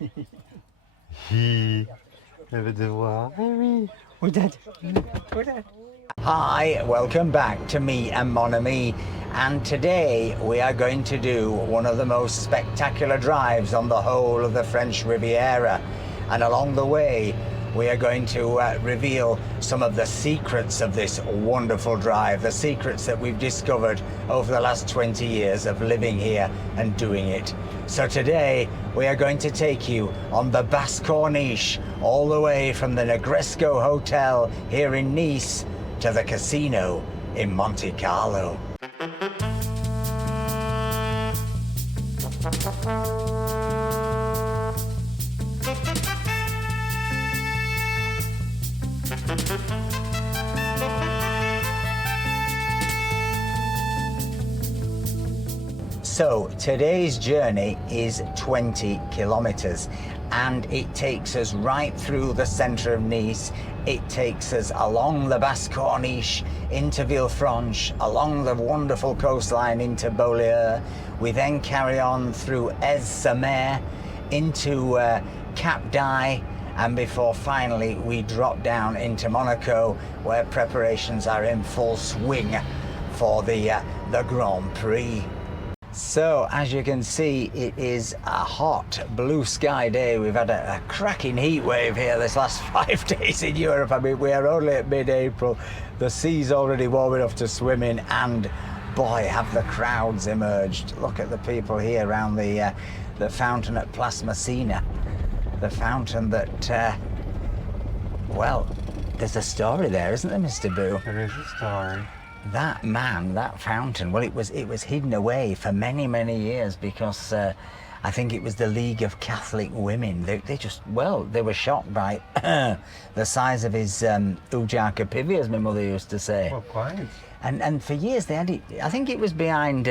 Hi, on va devoir. Eh oui, We're dead. We're dead. Hi, welcome back to me and Mon Ami, and today we are going to do one of the most spectacular drives on the whole of the French Riviera, and along the way we are going to reveal some of the secrets of this wonderful drive, the secrets that we've discovered over the last 20 years of living here and doing it. So today we are going to take you on the Basse Corniche, all the way from the Negresco Hotel here in Nice to the casino in Monte Carlo. So today's journey is 20 kilometers and it takes us right through the center of Nice. It takes us along the Basse Corniche into Villefranche, along the wonderful coastline into Beaulieu. We then carry on through SCANDALOUS into Cap-Ferrat, and before finally we drop down into Monaco, where preparations are in full swing for the Grand Prix. So, as you can see, it is a hot blue sky day. We've had a cracking heat wave here this last 5 days in Europe. I mean, we are only at mid-April. The sea's already warm enough to swim in, and boy, have the crowds emerged. Look at the people here around the fountain at Place Messina. The fountain that, well, there's a story there, isn't there, Mr. Boo? there is a story. That man, that fountain, well, it was hidden away for many, many years because I think it was the League of Catholic Women. They just, well, they were shocked by the size of his ujar pivi, as my mother used to say. Well, quite. And for years they had it, I think it was behind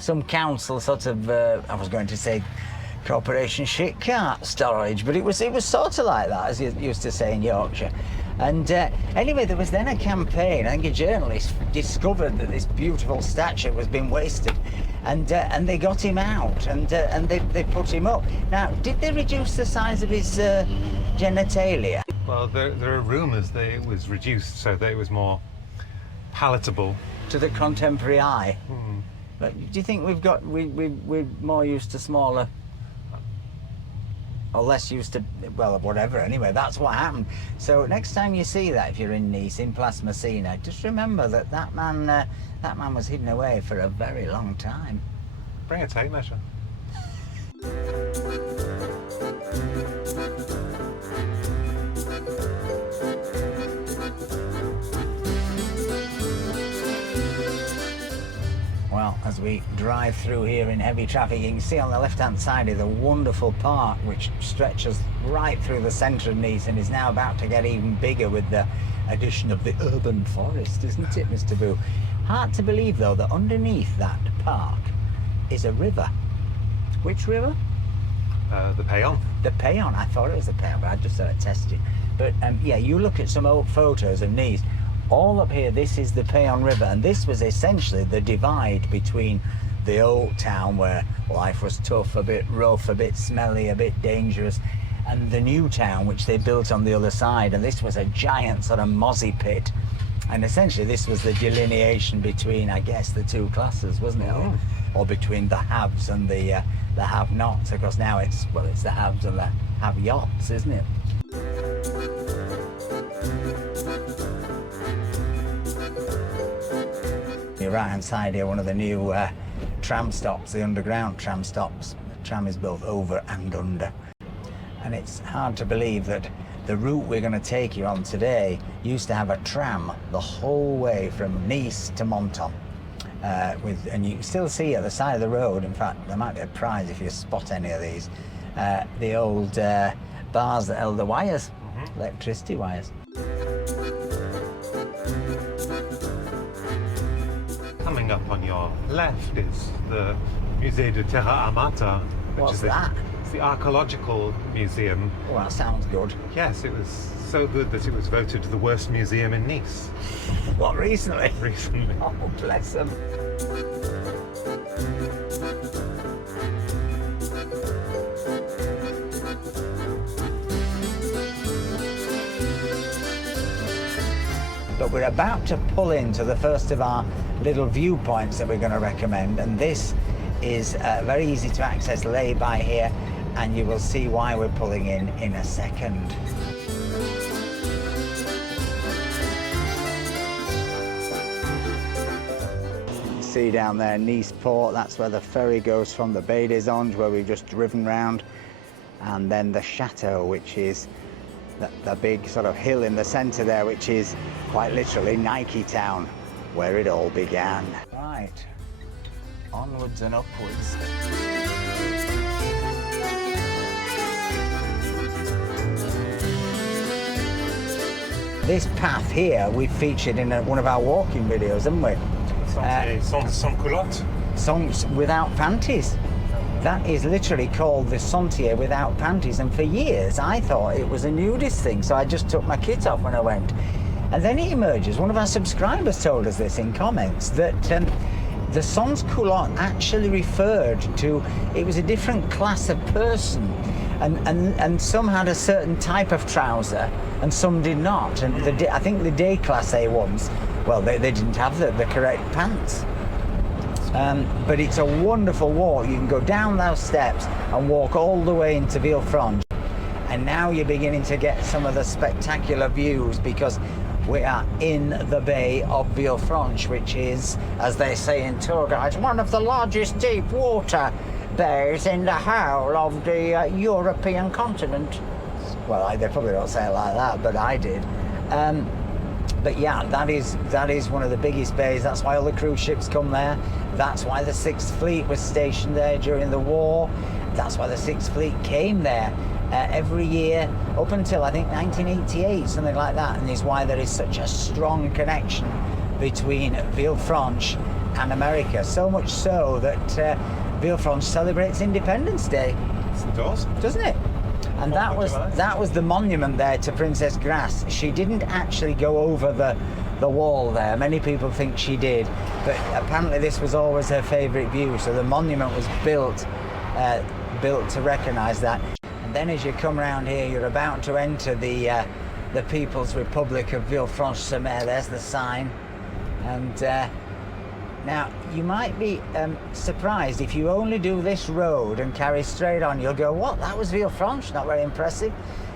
some council sort of, I was going to say, Corporation shit cart storage, but it was sort of like that, as you used to say in Yorkshire. And anyway, there was then a campaign. I think a journalist discovered that this beautiful statue was being wasted, and they got him out, and they put him up. Now, did they reduce the size of his genitalia? Well, there are rumours that it was reduced so that it was more palatable To the contemporary eye. But do you think we're more used to smaller? Or less used to, well, whatever, anyway, that's what happened. So next time you see that, if you're in Nice, in Place Messina, just remember that man was hidden away for a very long time. Bring a tape measure. Well, as we drive through here in heavy traffic, you can see on the left-hand side is the wonderful park which stretches right through the centre of Nice and is now about to get even bigger with the addition of the urban forest, isn't it, Mr. Boo? Hard to believe, though, that underneath that park is a river. Which river? The Payon. The Payon. I thought it was the Payon, but I just started testing. But yeah, you look at some old photos of Nice. All up here, this is the Payon River, and this was essentially the divide between the old town where life was tough, a bit rough, a bit smelly, a bit dangerous, and the new town which they built on the other side. And this was a giant sort of mozzie pit, and essentially this was the delineation between, I guess, the two classes, wasn't it? Or between the haves and the have-nots. Of course, now it's the haves and the have-yachts, isn't it? The right-hand side here, one of the new tram stops, the underground tram stops. The tram is both over and under. And it's hard to believe that the route we're going to take you on today used to have a tram the whole way from Nice to Menton. And you can still see at the side of the road, in fact, there might be a prize if you spot any of these, the old bars that held the wires, electricity wires. Coming up on your left is the Musée de Terra Amata, which What's is that? It's the archaeological museum. Oh, that sounds good. Yes, it was so good that it was voted the worst museum in Nice. What, recently? Recently. Oh, bless them. but we're about to pull into the first of our little viewpoints that we're going to recommend, and this is very easy to access lay-by here, and you will see why we're pulling in a second. See down there Nice Port, that's where the ferry goes from the Baie des Anges, where we've just driven round, and then the chateau, which is the big sort of hill in the centre there, which is quite literally Nike Town, where it all began. Right, onwards and upwards. This path here we've featured in one of our walking videos, haven't we? Sans culotte. Sans without panties. That is literally called the Sentier without panties, and for years I thought it was a nudist thing, so I just took my kit off when I went. And then it emerges, one of our subscribers told us this in comments, that the sans culotte actually referred to, it was a different class of person, and some had a certain type of trouser and some did not, and I think the day class A ones, well, they didn't have the correct pants. But it's a wonderful walk. You can go down those steps and walk all the way into Villefranche, and now you're beginning to get some of the spectacular views, because we are in the Bay of Villefranche, which is, as they say in tour guides, one of the largest deep water bays in the whole of the European continent. Well, they probably don't say it like that, but I did. But yeah, that is one of the biggest bays. That's why all the cruise ships come there. That's why the 6th Fleet was stationed there during the war. That's why the 6th Fleet came there every year up until I think 1988, something like that. And is why there is such a strong connection between Villefranche and America. So much so that Villefranche celebrates Independence Day. It does, doesn't it? And that was the monument there to Princess Grace. She didn't actually go over the wall there. Many people think she did, but apparently this was always her favourite view. So the monument was built to recognise that. And then as you come around here, you're about to enter the People's Republic of Villefranche-sur-Mer. There's the sign, and now you might be surprised if you only do this road and carry straight on. You'll go, what? That was Villefranche? Not very impressive.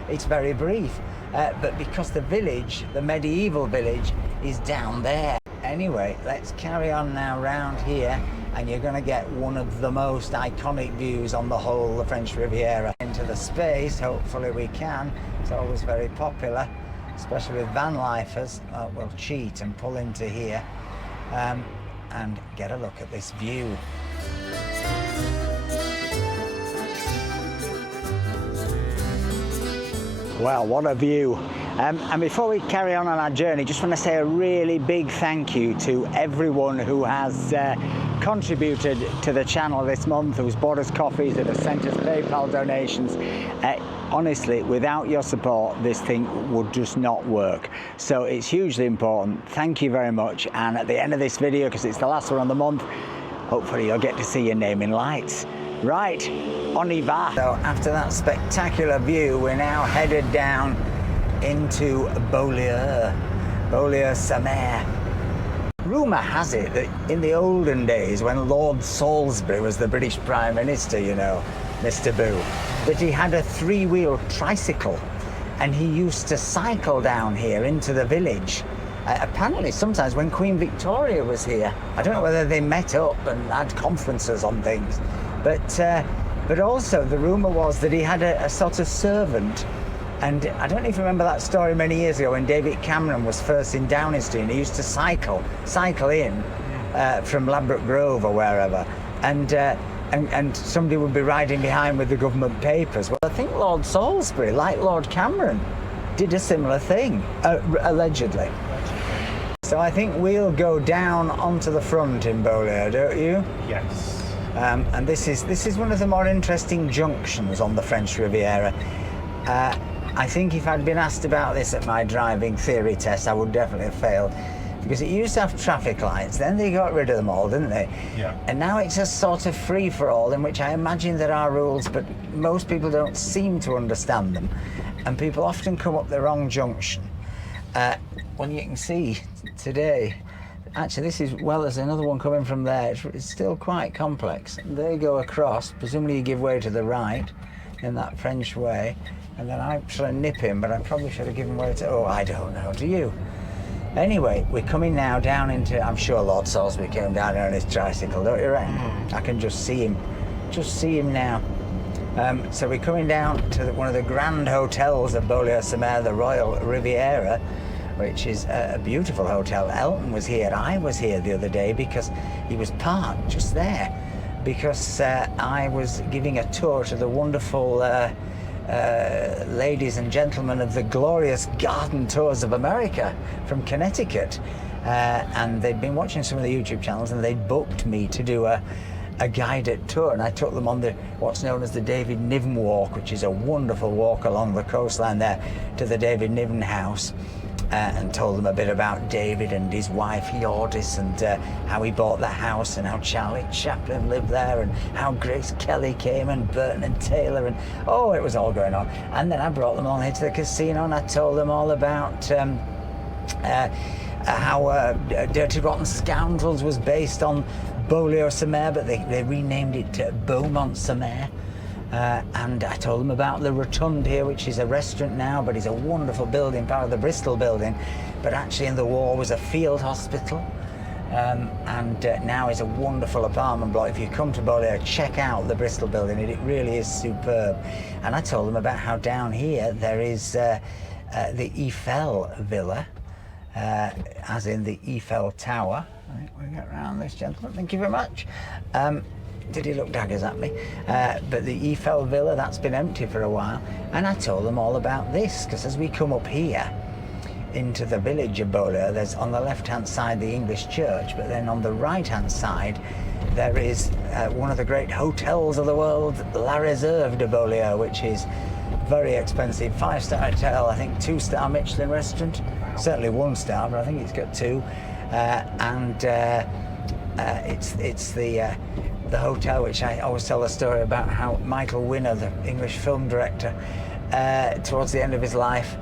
It's very brief, but because the village, the medieval village, is down there. Anyway, let's carry on now round here, and you're going to get one of the most iconic views on the whole of the French Riviera. Into the space, hopefully we can. It's always very popular, especially with van lifers. We'll cheat and pull into here and get a look at this view. Well, what a view. And before we carry on our journey, just want to say a really big thank you to everyone who has contributed to the channel this month, who's bought us coffees, that have sent us PayPal donations. Honestly, without your support, this thing would just not work. So it's hugely important. Thank you very much. And at the end of this video, because it's the last one of the month, hopefully you'll get to see your name in lights. Right, on y va. So after that spectacular view, we're now headed down into Beaulieu-sur-Mer. Rumour has it that in the olden days, when Lord Salisbury was the British Prime Minister, you know, Mr. Boo, that he had a 3-wheel tricycle, and he used to cycle down here into the village. Apparently sometimes when Queen Victoria was here. I don't know whether they met up and had conferences on things, but also the rumour was that he had a sort of servant. And I don't know if you remember that story many years ago when David Cameron was first in Downing Street, and he used to cycle in from Ladbroke Grove or wherever, and somebody would be riding behind with the government papers. Well, I think Lord Salisbury, like Lord Cameron, did a similar thing, allegedly. So I think we'll go down onto the front in Beaulieu, don't you? Yes. And this is one of the more interesting junctions on the French Riviera. I think if I'd been asked about this at my driving theory test, I would definitely have failed, because it used to have traffic lights, then they got rid of them all, didn't they? Yeah. And now it's a sort of free-for-all in which I imagine there are rules, but most people don't seem to understand them, and people often come up the wrong junction. well, you can see today, actually this is, well, there's another one coming from there. It's still quite complex. They go across, presumably you give way to the right in that French way, and then I try to nip him, but I probably should have given way to, oh, I don't know, do you? Anyway, we're coming now down into, I'm sure Lord Salisbury came down here on his tricycle, don't you reckon? I can just see him now. So we're coming down to one of the grand hotels of Beaulieu-sur-Mer, the Royal Riviera, which is a beautiful hotel. Elton was here, I was here the other day because he was parked just there, because I was giving a tour to the wonderful ladies and gentlemen of the glorious Garden Tours of America from Connecticut, and they'd been watching some of the YouTube channels and they'd booked me to do a guided tour, and I took them on what's known as the David Niven Walk, which is a wonderful walk along the coastline there to the David Niven house, and told them a bit about David and his wife Yordis, and how he bought the house, and how Charlie Chaplin lived there, and how Grace Kelly came, and Burton and Taylor, and oh, it was all going on. And then I brought them all here to the casino, and I told them all about how Dirty Rotten Scoundrels was based on Beaulieu-sur-Mer, but they renamed it Beaumont-sur-Mer. And I told them about the Rotund here, which is a restaurant now, but it's a wonderful building, part of the Bristol building, but actually in the war was a field hospital, and now is a wonderful apartment block. If you come to Beaulieu, check out the Bristol building, it really is superb. And I told them about how down here there is the Eiffel Villa, as in the Eiffel Tower. I think we'll get around this, gentleman, thank you very much. Did he look daggers at me? But the Eiffel Villa, that's been empty for a while. And I told them all about this, because as we come up here into the village of Beaulieu, there's on the left-hand side the English church, but then on the right-hand side there is one of the great hotels of the world, La Réserve de Beaulieu, which is very expensive, 5-star hotel, I think 2-star Michelin restaurant, certainly 1-star, but I think it's got 2. It's the hotel which I always tell a story about how Michael Winner, the English film director, towards the end of his life,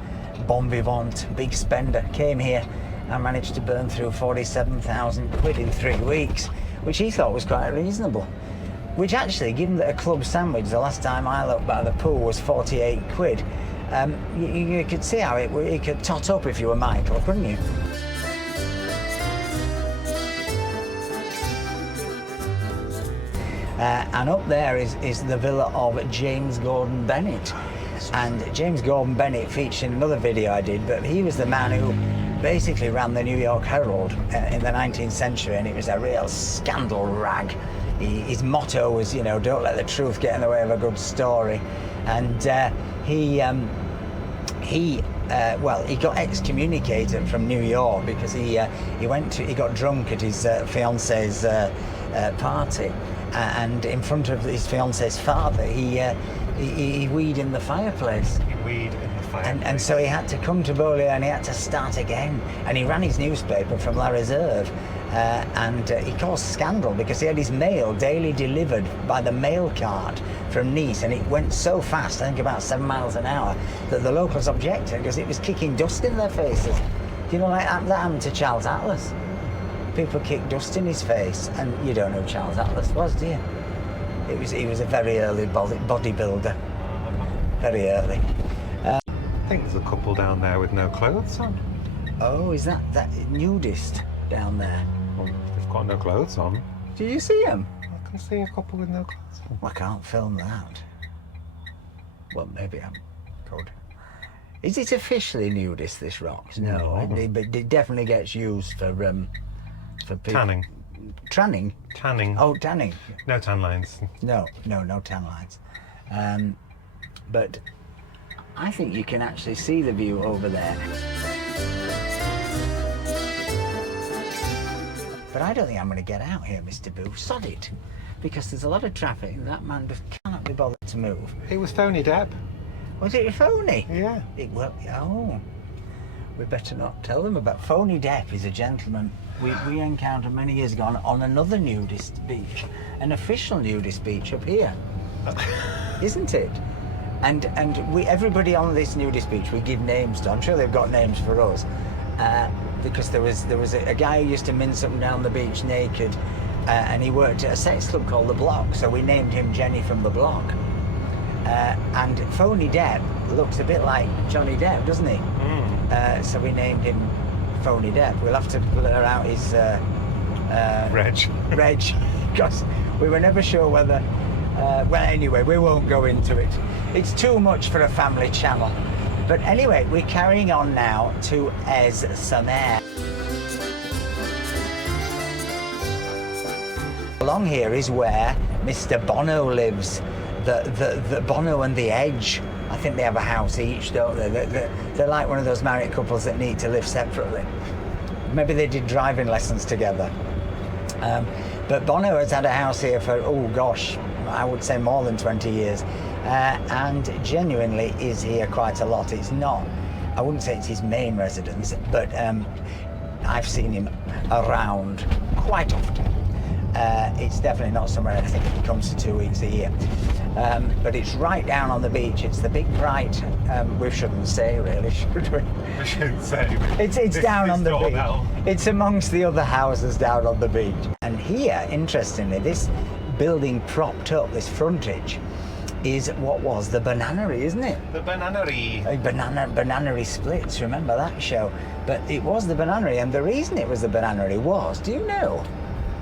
bon vivant, big spender, came here and managed to burn through 47,000 quid in 3 weeks, which he thought was quite reasonable. Which actually, given that a club sandwich the last time I looked by the pool was 48 quid, you could see how it could tot up if you were Michael, couldn't you? And up there is the villa of James Gordon Bennett. And James Gordon Bennett featured in another video I did, but he was the man who basically ran the New York Herald in the 19th century, and it was a real scandal rag. His motto was, you know, don't let the truth get in the way of a good story. And he got excommunicated from New York because he got drunk at his fiance's party, and in front of his fiance's father, he weed in the fireplace. And so he had to come to Beaulieu and he had to start again. And he ran his newspaper from La Réserve, and he caused scandal because he had his mail daily delivered by the mail cart from Nice, and it went so fast, I think about 7 miles an hour, that the locals objected because it was kicking dust in their faces. You know, like that happened to Charles Atlas. People kicked dust in his face, and you don't know who Charles Atlas was, do you? He was a very early bodybuilder. Very early. I think there's a couple down there with no clothes on. Oh, is that nudist down there? Well, they've got no clothes on. Do you see them? I can see a couple with no clothes on. Well, I can't film that. Well, maybe I could. Is it officially nudist, this rock? No. But it definitely gets used for people. Tanning. Tanning? Tanning. Oh, tanning. No tan lines. No tan lines. But I think you can actually see the view over there. But I don't think I'm going to get out here, Mr. Boo. Sod it. Because there's a lot of traffic and that man just cannot be bothered to move. It was phony, Deb. Was it phony? Yeah. Oh. We better not tell them about Phony Depp. Is a gentleman we encountered many years ago on another nudist beach, an official nudist beach up here. Isn't it? And everybody on this nudist beach, we give names to. I'm sure they've got names for us, because there was a guy who used to mince up and down the beach naked, and he worked at a sex club called The Block, so we named him Jenny from The Block. And Phony Depp looks a bit like Johnny Depp, doesn't he? So we named him Phony Depp. We'll have to blur out his Reg, because we were never sure whether. Well, anyway, we won't go into it. It's too much for a family channel. But anyway, we're carrying on now to SCANDALOUS. Along here is where Mr. Bono lives. The Bono and the Edge. I think they have a house each, don't they? They're like one of those married couples that need to live separately. Maybe they did driving lessons together. But Bono has had a house here for, oh gosh, I would say more than 20 years. And genuinely is here quite a lot. It's not, I wouldn't say it's his main residence, but I've seen him around quite often. It's definitely not somewhere I think he comes for 2 weeks a year. But it's right down on the beach. It's the big bright, we shouldn't say really, should we? We shouldn't say. It's down on the beach. It's amongst the other houses down on the beach. And here, interestingly, this building propped up, this frontage, is what was the Bananery, isn't it? The Bananery. Bananery Splits, remember that show? But it was the Bananery, and the reason it was the Bananery was, do you know?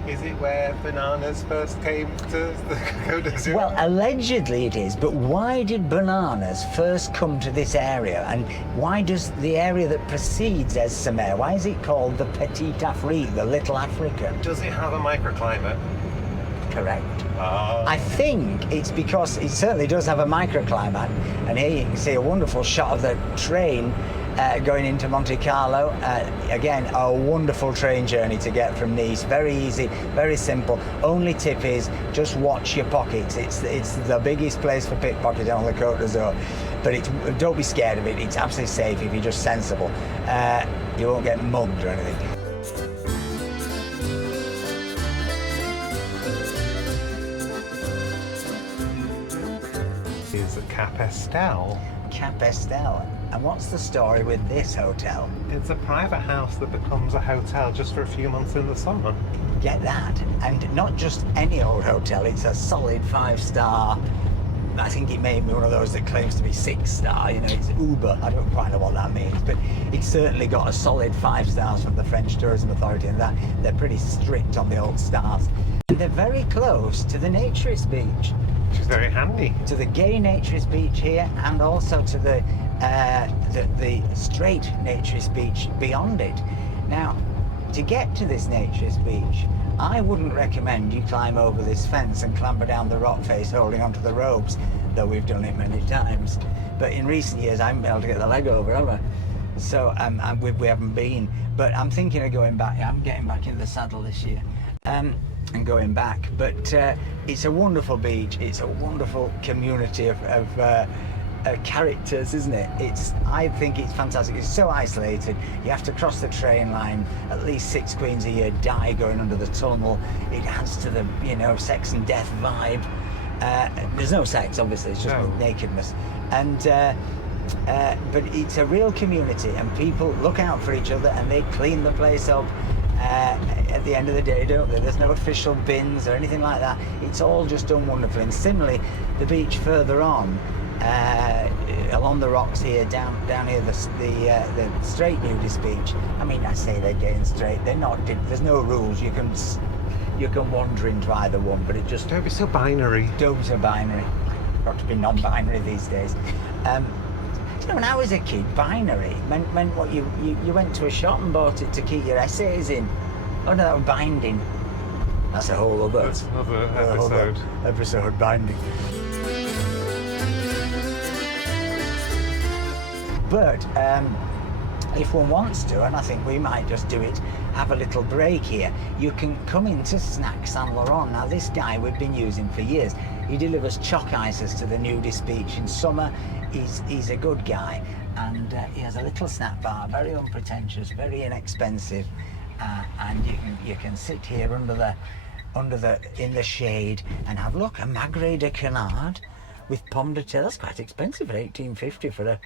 Is it where bananas first came to the Côte d'Azur? Well, allegedly it is, but why did bananas first come to this area? And why does the area that precedes SCANDALOUS, why is it called the Petite Afrique, the Little Africa? Does it have a microclimate? Correct. I think it's because it certainly does have a microclimate, and here you can see a wonderful shot of the train going into Monte Carlo. Again, a wonderful train journey to get from Nice. Very easy, very simple. Only tip is just watch your pockets. It's the biggest place for pickpocketing on the Côte d'Azur, but don't be scared of it. It's absolutely safe if you're just sensible. You won't get mugged or anything. Is Cap-Estelle. Cap-Estelle. And what's the story with this hotel? It's a private house that becomes a hotel just for a few months in the summer. Get that. And not just any old hotel, it's a solid 5-star. I think it may be one of those that claims to be 6-star, you know, it's Uber. I don't quite know what that means, but it's certainly got a solid 5 stars from the French Tourism Authority, and that they're pretty strict on the old stars. And they're very close to the naturist beach. Which is very handy. To the gay naturist beach here, and also to the straight naturist beach beyond it. Now, to get to this naturist beach, I wouldn't recommend you climb over this fence and clamber down the rock face holding onto the ropes, though we've done it many times. But in recent years, I haven't been able to get the leg over, have I? So we haven't been. But I'm thinking of going back. I'm getting back in the saddle this year. And going back, but it's a wonderful beach. It's a wonderful community of characters, isn't it? I think it's fantastic. It's so isolated. You have to cross the train line. At least 6 queens a year die going under the tunnel. It adds to the, you know, sex and death vibe. There's no sex, obviously. It's just nakedness. And but it's a real community, and people look out for each other, and they clean the place up. At the end of the day, don't they? There's no official bins or anything like that. It's all just done wonderfully. And similarly, the beach further on, along the rocks here, down here, the straight nudist beach. I mean, I say they're gay and straight. They're not. There's no rules. You can wander into either one, but it just don't be so binary. Don't be so binary. Got to be non-binary these days. You know, when I was a kid, binary meant what you went to a shop and bought it to keep your essays in. Oh no, that was binding. That's a whole other. That's another episode, binding. But if one wants to, and I think we might just do it, have a little break here, you can come into Snack Saint Laurent. Now this guy we've been using for years. He delivers chalk ices to the nudist beach in summer. He's a good guy, and he has a little snack bar, very unpretentious, very inexpensive, and you can sit here in the shade and have, look, a magret de canard with pomme de terre. That's quite expensive at $18.50 for a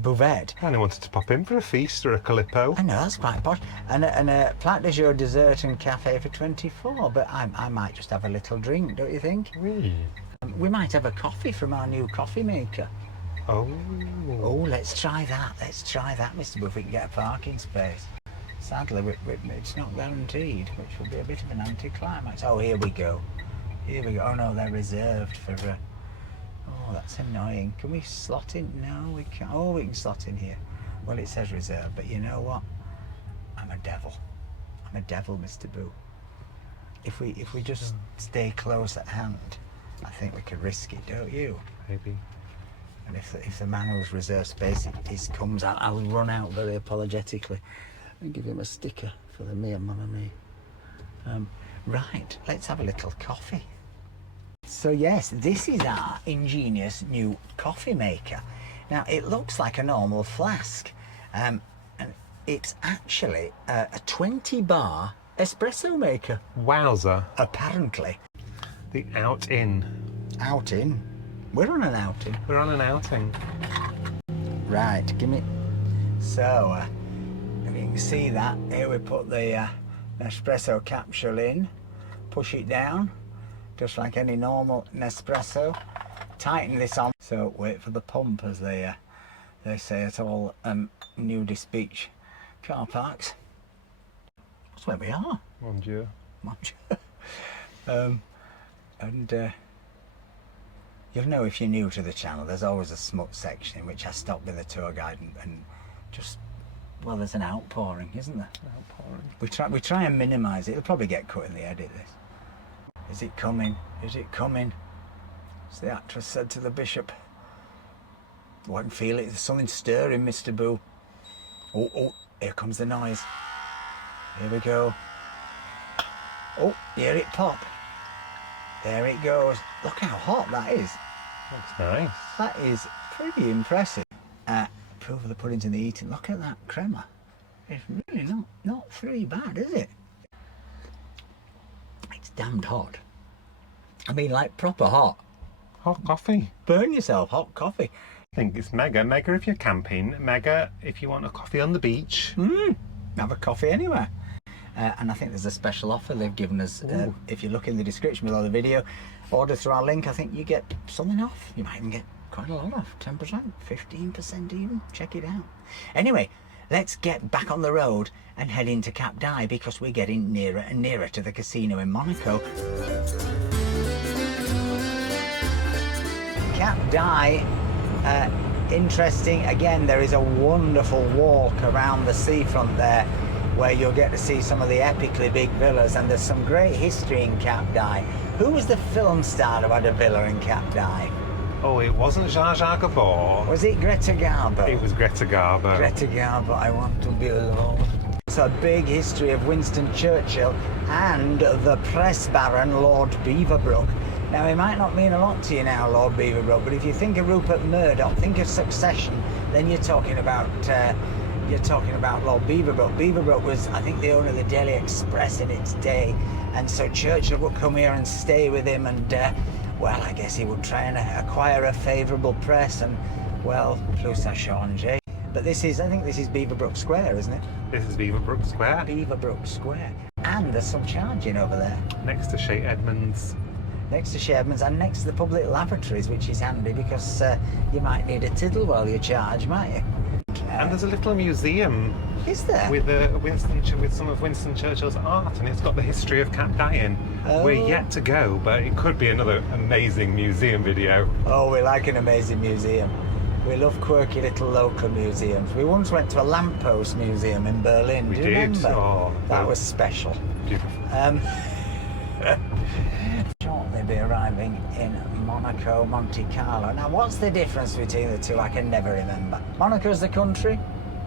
buvette. I only wanted to pop in for a feast or a calippo. I know, that's quite posh. And a plat de jour dessert and cafe for 24. But I might just have a little drink, don't you think? Oui. We might have a coffee from our new coffee maker. Oh. Oh, let's try that. Let's try that, Mr. Buff. We can get a parking space. Sadly, it's not guaranteed, which will be a bit of an anticlimax. Oh, here we go. Here we go. Oh no, they're reserved for. Oh, that's annoying. Can we slot in? No, we can't. Oh, we can slot in here. Well, it says reserved, but you know what? I'm a devil. I'm a devil, Mr. Boo. If we just stay close at hand, I think we could risk it, don't you? Maybe. And if the man who's reserved space comes out, I'll run out very apologetically and give him a sticker for the me and Mamma Me. Right, let's have a little coffee. So yes, this is our ingenious new coffee maker. Now it looks like a normal flask, and it's actually a 20-bar espresso maker. Wowzer. Apparently. The out-in. Outing? We're on an outing. We're on an outing. Right, give me. So, if you can see that, here we put the Nespresso capsule in, push it down, just like any normal Nespresso. Tighten this on. So wait for the pump, as they say at all nudist beach car parks. That's where we are. Mon Dieu. Mon Dieu. You'll know if you're new to the channel, there's always a smut section in which I stop with the tour guide and just, well, there's an outpouring, isn't there? Outpouring. We try and minimise it. It'll probably get cut in the edit, this. Is it coming? Is it coming? As the actress said to the bishop. Oh, I can feel it. There's something stirring, Mr. Boo. Oh, here comes the noise. Here we go. Oh, hear it pop. There it goes. Look how hot that is. Looks nice. That is pretty impressive. Proof of the pudding's in the eating. Look at that crema. It's really not very bad, is it? It's damned hot. I mean, like proper hot. Hot coffee. Burn yourself, hot coffee. I think it's mega. Mega if you're camping. Mega if you want a coffee on the beach. Have a coffee anywhere. And I think there's a special offer they've given us. If you look in the description below the video, order through our link, I think you get something off. You might even get quite a lot off, 10%, 15% even. Check it out. Anyway, let's get back on the road and head into Cap d'Aille, because we're getting nearer and nearer to the casino in Monaco. Cap d'Aille, interesting. Again, there is a wonderful walk around the seafront there, where you'll get to see some of the epically big villas, and there's some great history in Cap d'Aille. Who was the film star who had a villa in Cap d'Aille? Oh, it wasn't Jean-Jacques Gabor. Was it Greta Garbo? It was Greta Garbo. Greta Garbo, I want to be alone. It's a big history of Winston Churchill and the press baron Lord Beaverbrook. Now, it might not mean a lot to you now, Lord Beaverbrook, but if you think of Rupert Murdoch, think of Succession, then you're talking about Lord Beaverbrook. Beaverbrook was, I think, the owner of the Daily Express in its day, and so Churchill would come here and stay with him, and well, I guess he would try and acquire a favourable press, and well, plus a change. But I think this is Beaverbrook Square, isn't it? This is Beaverbrook Square. Beaverbrook Square. And there's some charging over there. Next to Shea Edmonds. Next to Shea Edmonds, and next to the public lavatories, which is handy, because you might need a tiddle while you charge, might you? And there's a little museum. Is there? With some of Winston Churchill's art, and it's got the history of Cap d'Aille in. Oh. We're yet to go, but it could be another amazing museum video. Oh, we like an amazing museum. We love quirky little local museums. We once went to a lamppost museum in Berlin. We Do you did. remember? Oh, that was special. Beautiful. Shortly be arriving in Monaco, Monte Carlo. Now, what's the difference between the two? I can never remember. Monaco's the country?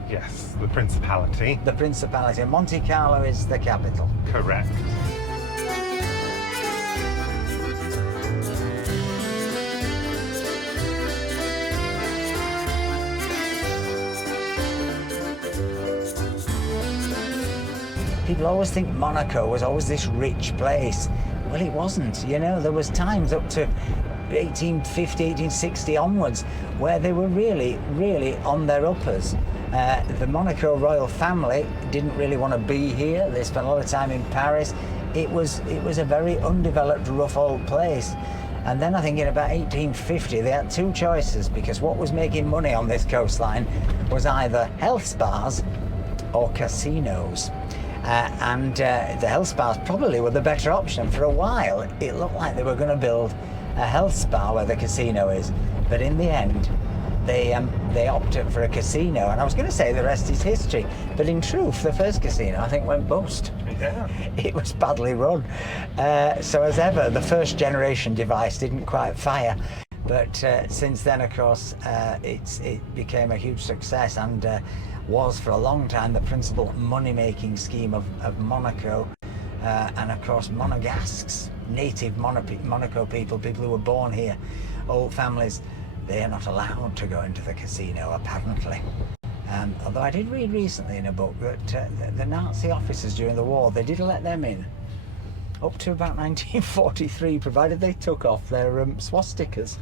Yes, the Principality. The Principality. Monte Carlo is the capital. Correct. People always think Monaco was always this rich place. Well, it wasn't. You know, there was times up to 1850, 1860 onwards, where they were really, really on their uppers. The Monaco royal family didn't really want to be here. They spent a lot of time in Paris. It was a very undeveloped, rough old place. And then I think in about 1850 they had two choices, because what was making money on this coastline was either health spas or casinos. The health spas probably were the better option. For a while it looked like they were going to build a health spa where the casino is, but in the end they opted for a casino, and I was going to say the rest is history, but in truth the first casino I think went bust. Yeah. It was badly run, so as ever the first generation device didn't quite fire, but since then of course it became a huge success, and was for a long time the principal money-making scheme of Monaco, and of course Monegasques, native Monaco people who were born here, old families, they are not allowed to go into the casino apparently. Although I did read recently in a book that the Nazi officers during the war, they did let them in up to about 1943, provided they took off their swastikas,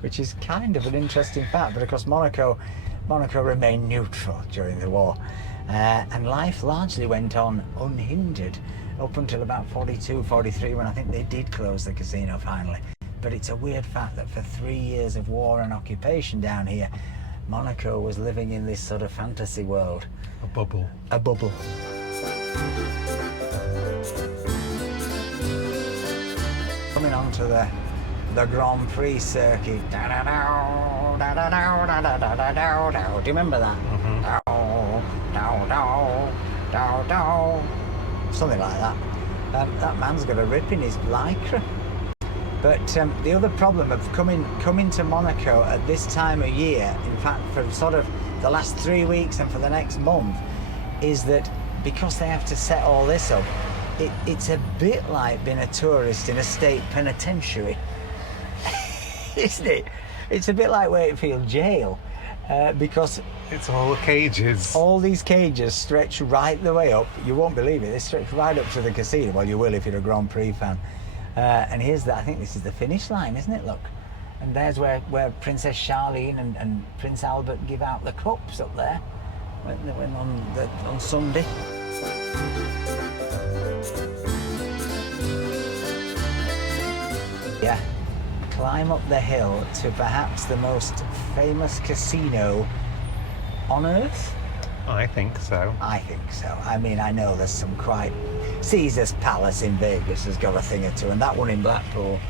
which is kind of an interesting fact. But of course Monaco remained neutral during the war, and life largely went on unhindered up until about 42, 43, when I think they did close the casino finally. But it's a weird fact that for 3 years of war and occupation down here, Monaco was living in this sort of fantasy world. A bubble. A bubble. Coming on to the Grand Prix circuit. Do you remember that? Something like that. That man's got a rip in his lycra. But the other problem of coming to Monaco at this time of year, in fact for sort of the last 3 weeks and for the next month, is that because they have to set all this up, it's a bit like being a tourist in a state penitentiary. Isn't it? It's a bit like Wakefield Jail, because it's all cages. All these cages stretch right the way up. You won't believe it. They stretch right up to the casino. Well, you will if you're a Grand Prix fan. And here's I think this is the finish line, isn't it? Look, and there's where Princess Charlene and Prince Albert give out the cups up there when on Sunday. Yeah. Climb up the hill to perhaps the most famous casino on earth? I think so. I think so. I mean, I know there's some quite... Caesar's Palace in Vegas has got a thing or two, and that one in Blackpool.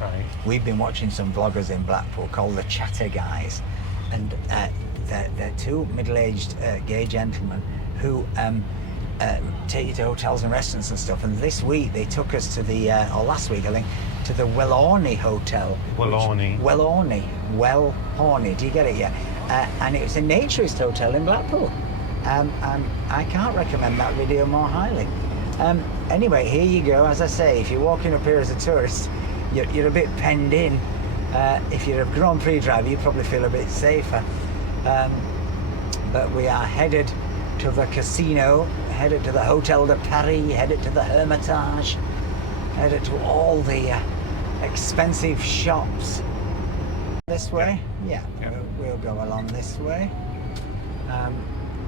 Right. We've been watching some vloggers in Blackpool called the Chatter Guys, and they're two middle-aged gay gentlemen who take you to hotels and restaurants and stuff, and this week they took us to the, or last week I think, to the Wellhorny Hotel. Wellhorny. Wellhorny, do you get it yet? And it was a naturist hotel in Blackpool. And I can't recommend that video more highly. Anyway, here you go. As I say, if you're walking up here as a tourist, you're a bit penned in. If you're a Grand Prix driver, you probably feel a bit safer. But we are headed to the casino, headed to the Hotel de Paris, headed to the Hermitage, headed to all the expensive shops. This way? Yeah. We'll go along this way.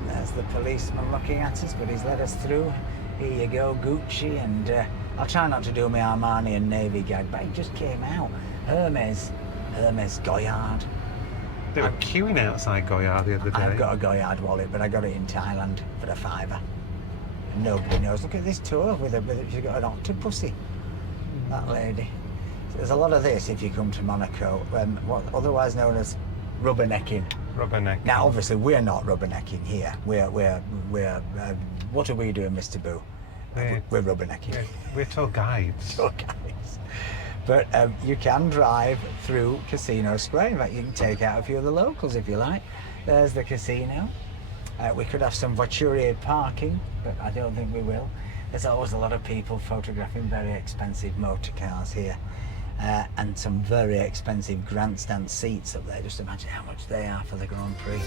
There's the policeman looking at us, but he's let us through. Here you go, Gucci, and I'll try not to do my Armani and Navy gag, but it just came out. Hermes Goyard. They were queuing outside Goyard the other day. I've got a Goyard wallet, but I got it in Thailand for a £5. Nobody knows. Look at this tour with she's got an octopusy, that lady. So there's a lot of this if you come to Monaco, what otherwise known as rubbernecking. Rubbernecking. Now, obviously, we're not rubbernecking here. We're what are we doing, Mr. Boo? We're rubbernecking. We're tour guides. Tour guides. But you can drive through Casino Square. In fact, you can take out a few of the locals if you like. There's the casino. We could have some voiturier parking, but I don't think we will. There's always a lot of people photographing very expensive motor cars here, and some very expensive grandstand seats up there. Just imagine how much they are for the Grand Prix.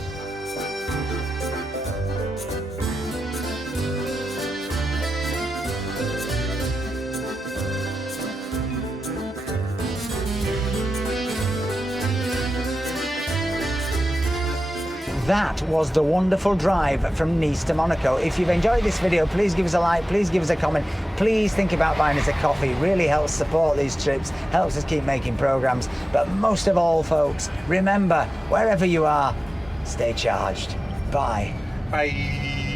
that was the wonderful drive from Nice to Monaco. If you've enjoyed this video, please give us a like, please give us a comment, please think about buying us a coffee. It really helps support these trips, helps us keep making programs. But most of all, folks, remember, wherever you are, stay charged. Bye. Bye.